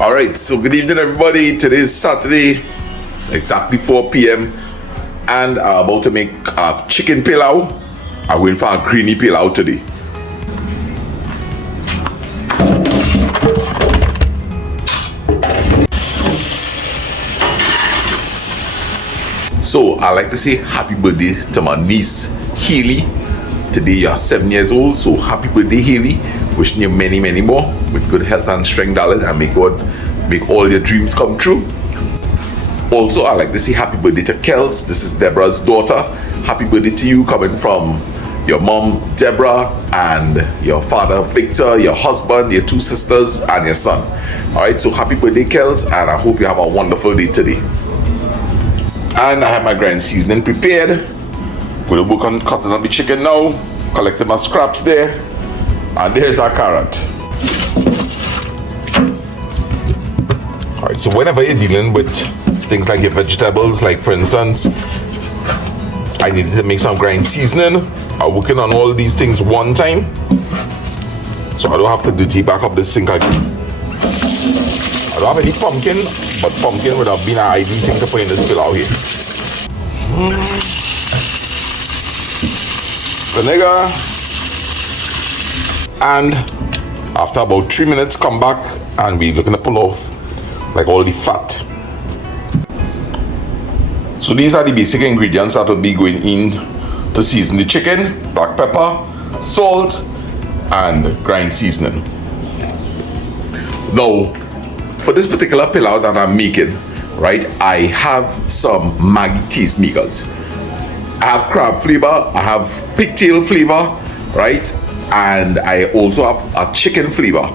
Alright, so good evening everybody. Today is Saturday, it's exactly 4 p.m. and I'm about to make chicken pilau. I'm going for a Grainy Pelau today. So I like to say happy birthday to my niece Haley. Today you're 7 years old, so happy birthday Haley. Wishing you many more with good health and strength, darling, and may God make all your dreams come true. Also, I like to say happy birthday to Kels. This is Deborah's daughter. Happy birthday to you, coming from your mom Deborah and your father Victor, your husband, your two sisters, and your son. Alright, so happy birthday Kels, and I hope you have a wonderful day today. And I have my grand seasoning prepared. Gonna work on cutting up the chicken now, collecting my scraps there, and there's our carrot. Alright, so whenever you're dealing with things like your vegetables, like for instance, I needed to make some grind seasoning. I'm working on all these things one time, so I don't have to dirty back up the sink again. I don't have any pumpkin, but pumpkin would have been an ideal thing to put in this pilau here. Vinegar, and after about 3 minutes come back and we're looking to pull off like all the fat. So these are the basic ingredients that will be going in to season the chicken: black pepper, salt, and grind seasoning. Now for this particular pilau that I'm making, right, I have some Maggi taste makers. I have crab flavor, I have pigtail flavor, right, and I also have a chicken flavor.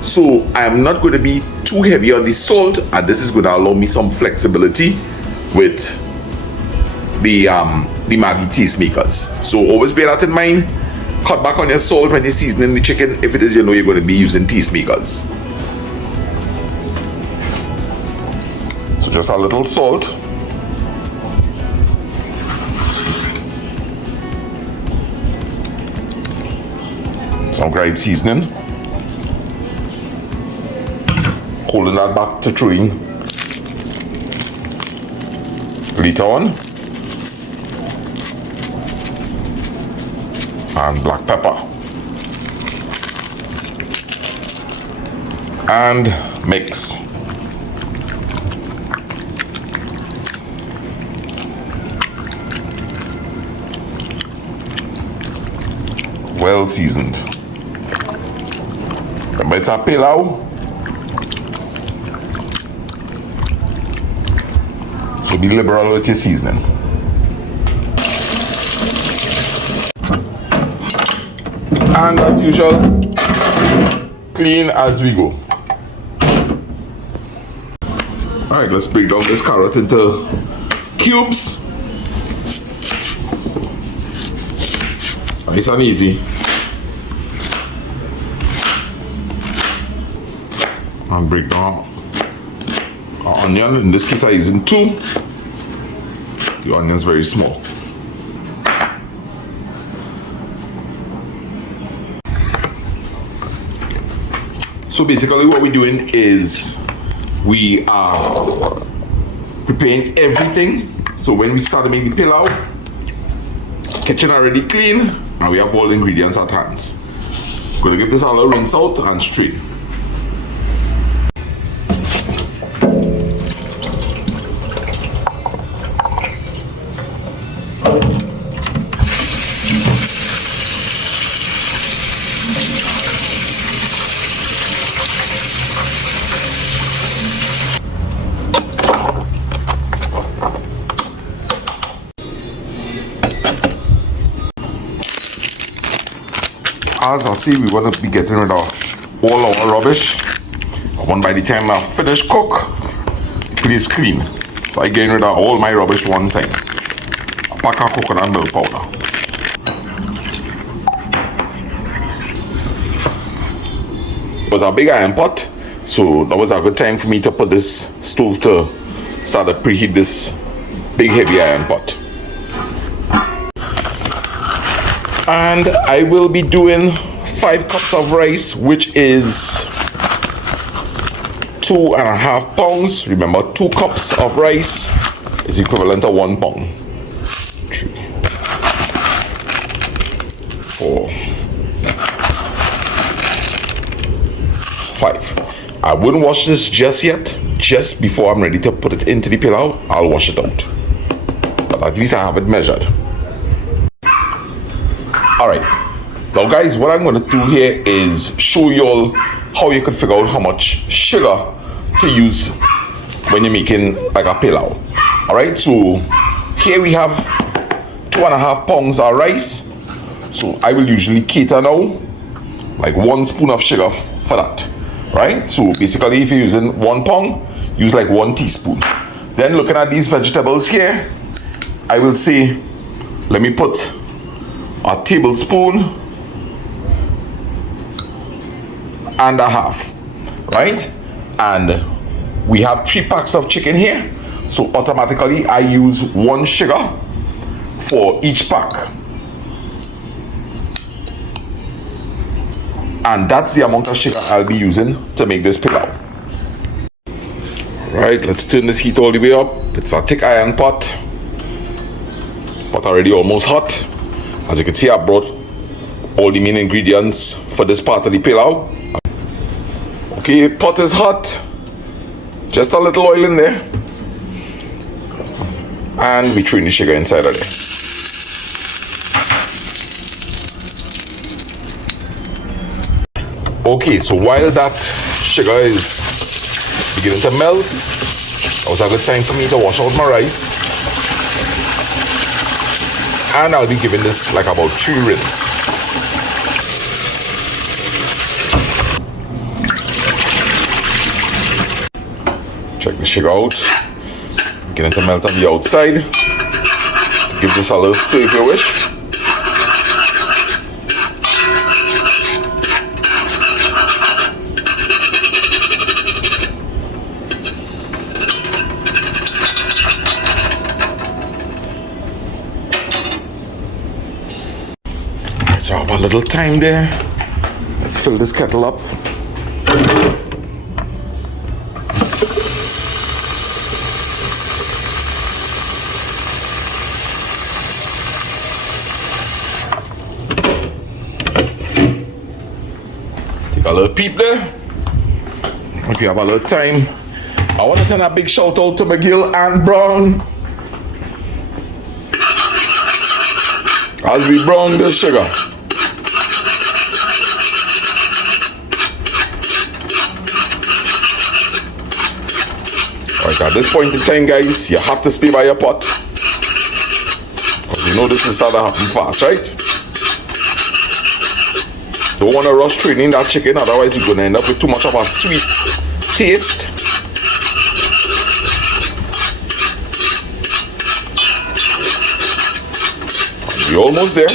So I am not going to be too heavy on the salt, and this is going to allow me some flexibility with the Maggi taste makers. So always bear that in mind. Cut back on your salt when you're seasoning the chicken if it is you know you're going to be using taste makers. So just a little salt. Some grind seasoning. Holding that back to throwing later on. And black pepper. And mix. Well seasoned. Remember, it's a pilau, so be liberal with your seasoning. And as usual, clean as we go. Alright, let's break down this carrot into cubes. Nice and easy. And break down our onion. In this case I'm using 2. The onion is very small. So basically what we're doing is we are preparing everything. So when we start to make the pilau, kitchen already clean and we have all the ingredients at hand. Gonna give this a little rinse out and strain. As I see, we're going to be getting rid of all our rubbish. By the time I finish cook, it is clean. So I get rid of all my rubbish one time. A pack of coconut milk powder. It was a big iron pot, so that was a good time for me to put this stove to start to preheat this big heavy iron pot. And I will be doing 5 cups of rice, which is 2.5 pounds. Remember, 2 cups of rice is equivalent to 1 pound. 3, 4, 5. I wouldn't wash this just yet. Just before I'm ready to put it into the pilau, I'll wash it out. But at least I have it measured. Alright. Now guys, what I'm going to do here is show you all how you could figure out how much sugar to use when you're making like a pilau. Alright, so here we have 2.5 pounds of rice. So I will usually cater now like 1 spoon of sugar for that. Right? So basically if you're using 1 pound, use like 1 teaspoon. Then looking at these vegetables here, I will say, let me put a tablespoon and a half, right? And we have 3 packs of chicken here, so automatically I use 1 sugar for each pack, and that's the amount of sugar I'll be using to make this pilau. Right, let's turn this heat all the way up. It's a thick iron pot already almost hot. As you can see, I brought all the main ingredients for this part of the pilau. Okay, pot is hot. Just a little oil in there. And we throw in the sugar inside of there. Okay, so while that sugar is beginning to melt, it was a good time for me to wash out my rice. And I'll be giving this like about 3 rinse. Check the sugar out. Beginning to melt on the outside. Give this a little stir if you wish. So I have a little time there. Let's fill this kettle up. Take a little peep there. If you have a little time. I want to send a big shout out to McGill and Brown. As we brown the sugar. Alright, at this point in time, guys, you have to stay by your pot. Because you know this is starting to happen fast, right? Don't want to rush training that chicken, otherwise you're going to end up with too much of a sweet taste. And we're almost there.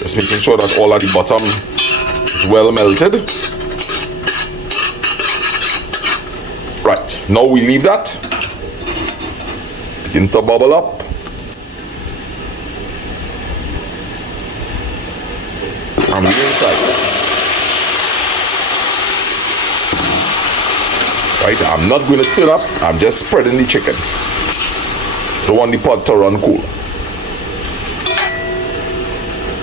Just making sure that all at the bottom is well melted. Right, now we leave that. Begin to bubble up. And we're inside. Right, I'm not going to turn up. I'm just spreading the chicken. Don't want the pot to run cool.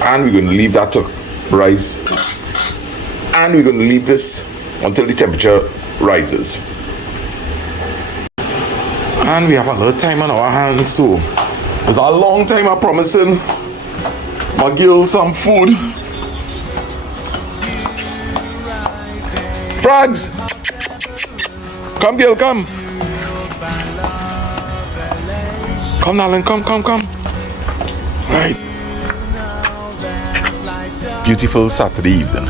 And we're going to leave that to rise. And we're going to leave this until the temperature rises. And we have a little time on our hands, so it's a long time I'm promising my girl some food. Frogs! Come, girl, come. Come, darling, come. Right. Beautiful Saturday evening.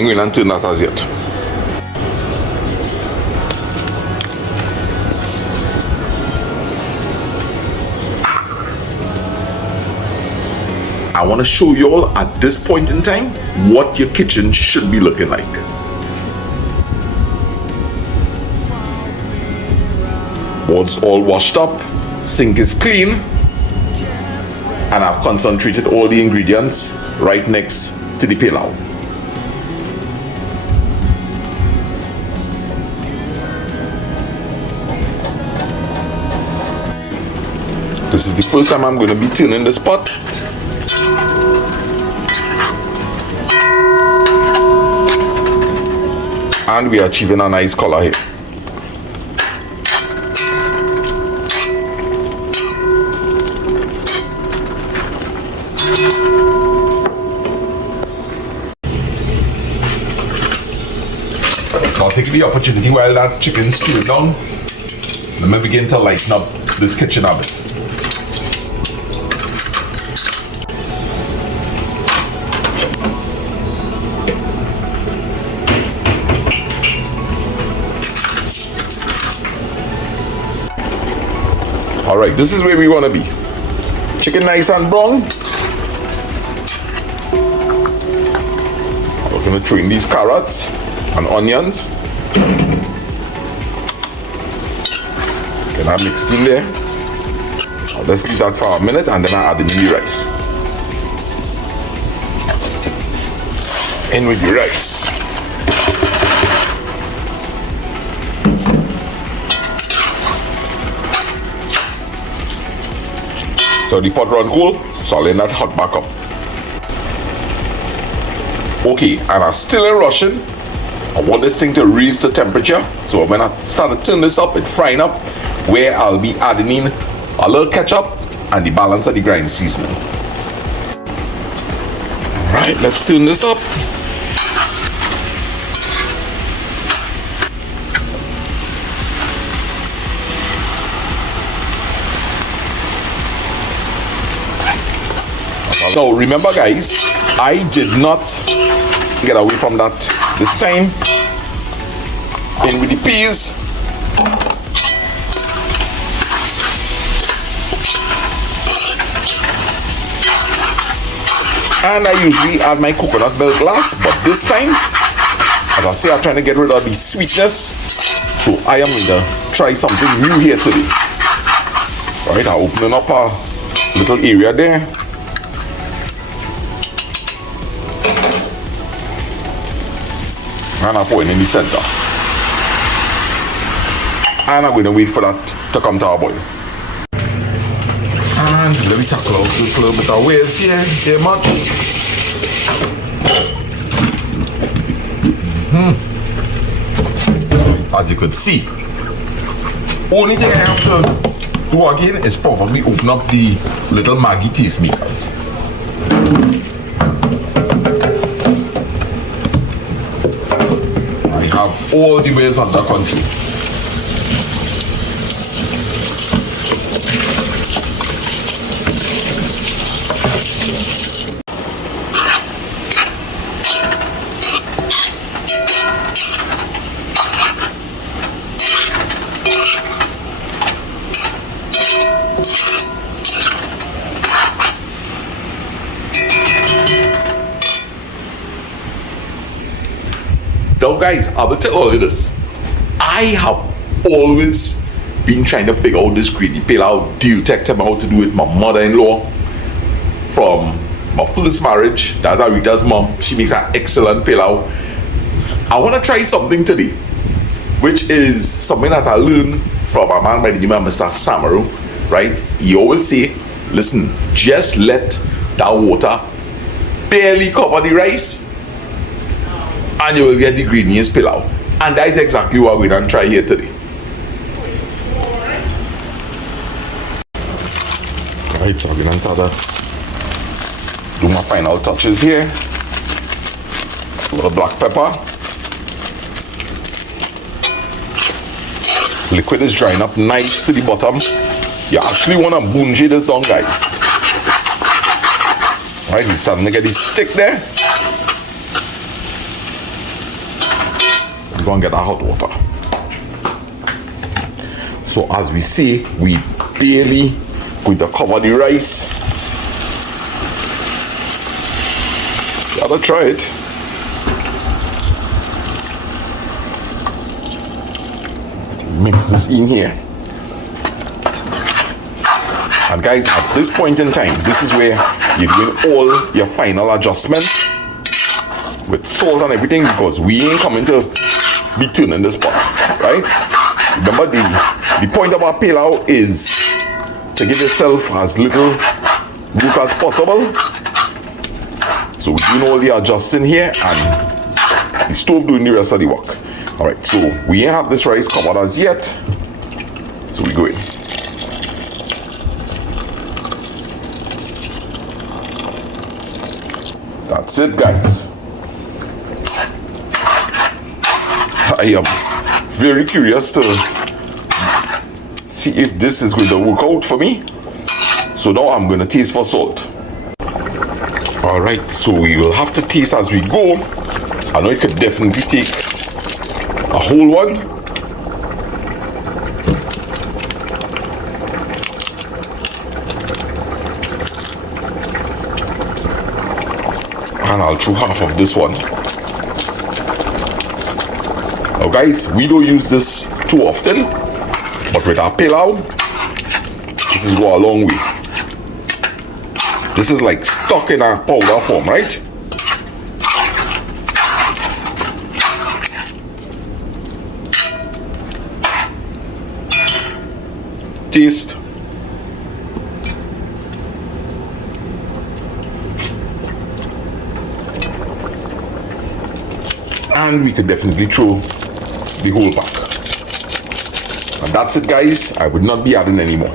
ain't going to turn that as yet. I want to show you all at this point in time what your kitchen should be looking like. Board's all washed up, sink is clean, and I've concentrated all the ingredients right next to the pilau. This is the first time I'm going to be turning this pot. And we are achieving a nice color here. Now taking the opportunity while that chicken stews down, let me begin to lighten up this kitchen a bit. Alright, this is where we want to be. Chicken nice and brown. We're going to throw in these carrots and onions. Get that mixed in there. Now let's leave that for a minute and then I add in the rice. In with the rice. So the pot run cool, so I'll let that hot back up. Okay, and I'm still in Russian. I want this thing to raise the temperature. So when I start to turn this up, it's frying up, where I'll be adding in a little ketchup and the balance of the grind seasoning. Alright, let's turn this up. So remember guys, I did not get away from that this time. In with the peas. And I usually add my coconut milk last, but this time, as I say, I'm trying to get rid of the sweetness. So I am going to try something new here today. Alright, I'm opening up a little area there. And I'm putting in the center. And I'm going to wait for that to come to our boil. And let me tackle out this little bit of waves here. Here much. As you could see, only thing I have to do again is probably open up the little Maggi tastemakers. Have all the ways under control. Now guys, I will tell all of this. I have always been trying to figure out this Grainy Pelau deal tech time how to do it. My mother-in-law from my first marriage, that's Arita's mom. She makes an excellent pilau. I want to try something today, which is something that I learned from a man by the name of Mr. Samaru, right? He always say, listen, just let that water barely cover the rice and you will get the greeniest pilau. And that is exactly what we're going to try here today. Alright, so I'm going to start to do my final touches here. A little black pepper. Liquid is drying up nice to the bottom. You actually want to bungee this down, guys. Alright, we're starting to get this stick there. We're gonna get our hot water. So as we see, we barely going to cover the rice. Gotta try it. Mix this in here. And guys, at this point in time, this is where you're doing all your final adjustments with salt and everything, because we ain't coming to be turning this pot, right? Remember, the point of our pilau is to give yourself as little work as possible. So we're doing all the adjusting here and the stove doing the rest of the work. Alright, so we ain't have this rice covered as yet. So we go in. That's it, guys. I am very curious to see if this is going to work out for me. So now I'm going to taste for salt. Alright, so we will have to taste as we go. I know it could definitely take a whole one. And I'll chew half of this one. Now guys, we don't use this too often, but with our pilau, this is go a long way. This is like stuck in a powder form, right? Taste. And we could definitely throw the whole pack. And that's it, guys. I would not be adding any more.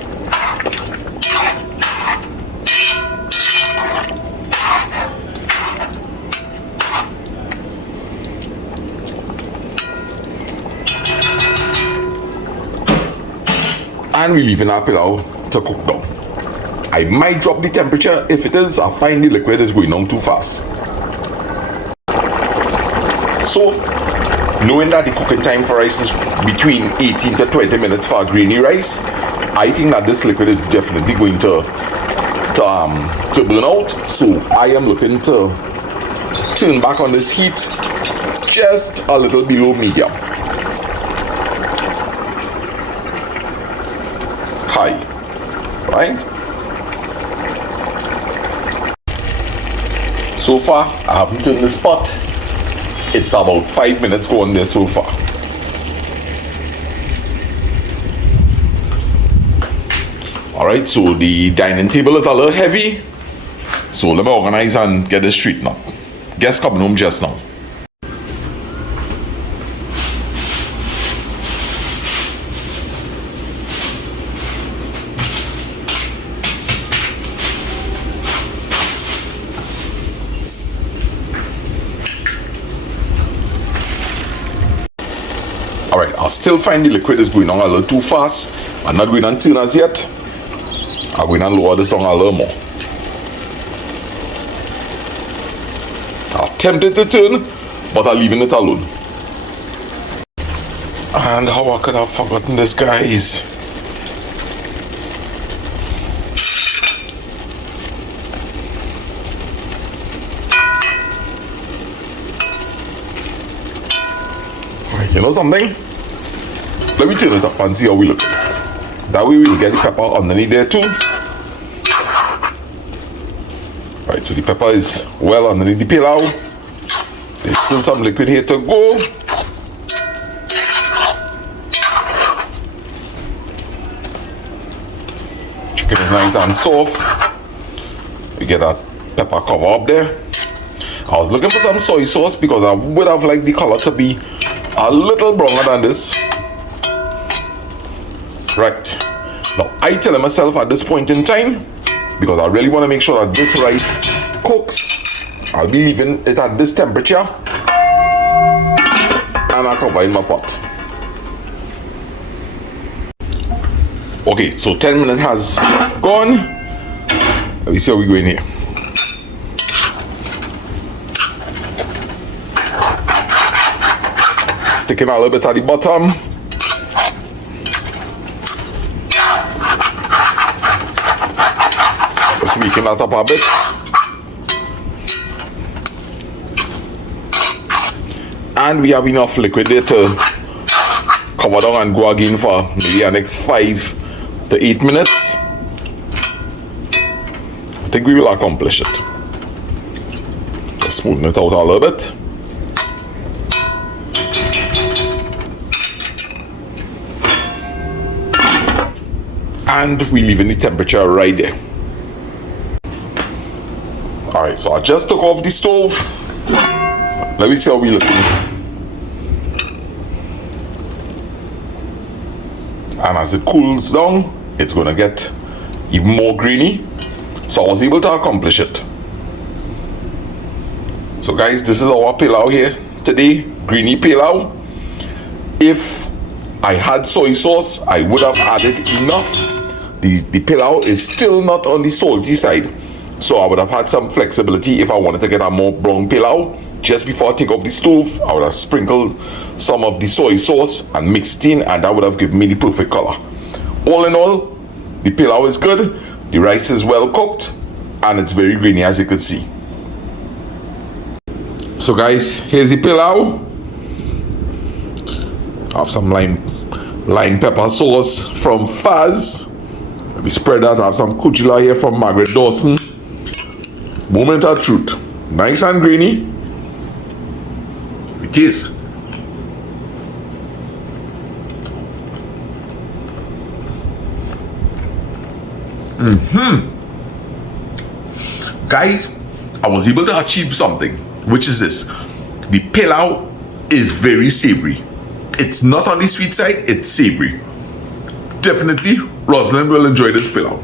And we're leaving our pilau to cook down. I might drop the temperature. If it is, I find the liquid is going on too fast. So, knowing that the cooking time for rice is between 18 to 20 minutes for grainy rice, I think that this liquid is definitely going to burn out. So I am looking to turn back on this heat just a little below medium. High, right? So far, I haven't turned this pot. It's about 5 minutes going there so far. Alright, so the dining table is a little heavy. So let me organize and get this straightened up. Guests coming home just now. Alright, I still find the liquid is going on a little too fast. I'm not going on turn as yet. I'm going to lower this down a little more. I'm tempted to turn, but I'm leaving it alone. And how I could have forgotten this, guys. You know something? Let me turn it up and see how we look. That way we'll get the pepper underneath there too. Right, so the pepper is well underneath the pilau. There's still some liquid here to go. Chicken is nice and soft. We get that pepper cover up there. I was looking for some soy sauce because I would have liked the color to be a little browner than this. Right. Now I tell myself at this point in time, because I really want to make sure that this rice cooks, I'll be leaving it at this temperature and I'll cover in my pot. Okay, so 10 minutes has gone. Let me see how we go in here. Sticking a little bit at the bottom. Just weaken that up a bit. And we have enough liquid there to cover down and go again for maybe the next 5 to 8 minutes. I think we will accomplish it. Just smoothen it out a little bit. And we leaving the temperature right there. Alright, so I just took off the stove. Let me see how we looking. And as it cools down, it's gonna get even more grainy. So I was able to accomplish it. So guys, this is our pilau here today, Grainy Pelau. If I had soy sauce, I would have added enough. The pilau is still not on the salty side, so I would have had some flexibility if I wanted to get a more brown pilau. Just before I take off the stove, I would have sprinkled some of the soy sauce and mixed it in, and that would have given me the perfect color. All in all, the pilau is good, the rice is well cooked, and it's very grainy as you could see. So guys, here's the pilau. I have some lime pepper sauce from Faz. Let me spread that. I have some kujula here from Margaret Dawson. Moment of truth. Nice and grainy. It is. Guys, I was able to achieve something, which is this. The pilau is very savory. It's not on the sweet side, it's savory. Definitely, Rosalind will enjoy this pilau.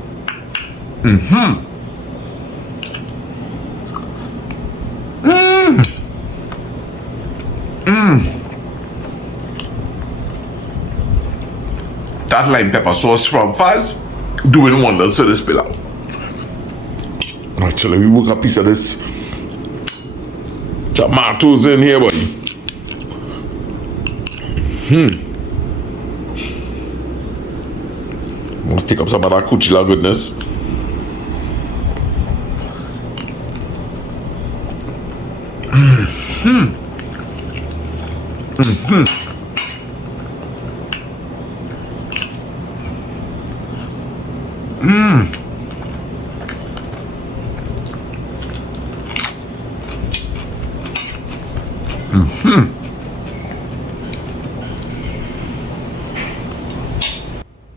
That lime pepper sauce from Faz doing wonders for this pilau. Alright, so let me work a piece of this tomatoes in here, buddy. Let's take up some of that kuchila goodness.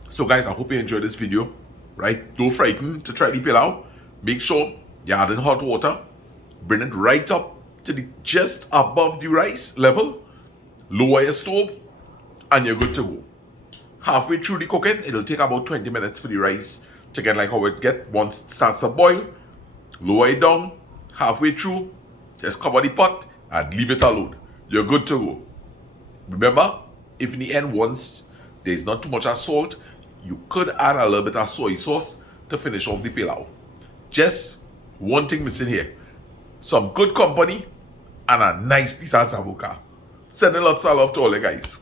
So guys, I hope you enjoyed this video, right? Don't frighten to try the pilau. Make sure you add in hot water. Bring it right up to the just above the rice level. Lower your stove and you're good to go. Halfway through the cooking, it'll take about 20 minutes for the rice to get like how it get. Once it starts to boil, lower it down. Halfway through, just cover the pot and leave it alone. You're good to go. Remember, if in the end once there's not too much of salt, you could add a little bit of soy sauce to finish off the pilau. Just one thing missing here. Some good company and a nice piece of savoca. Sending lots of love to all you guys.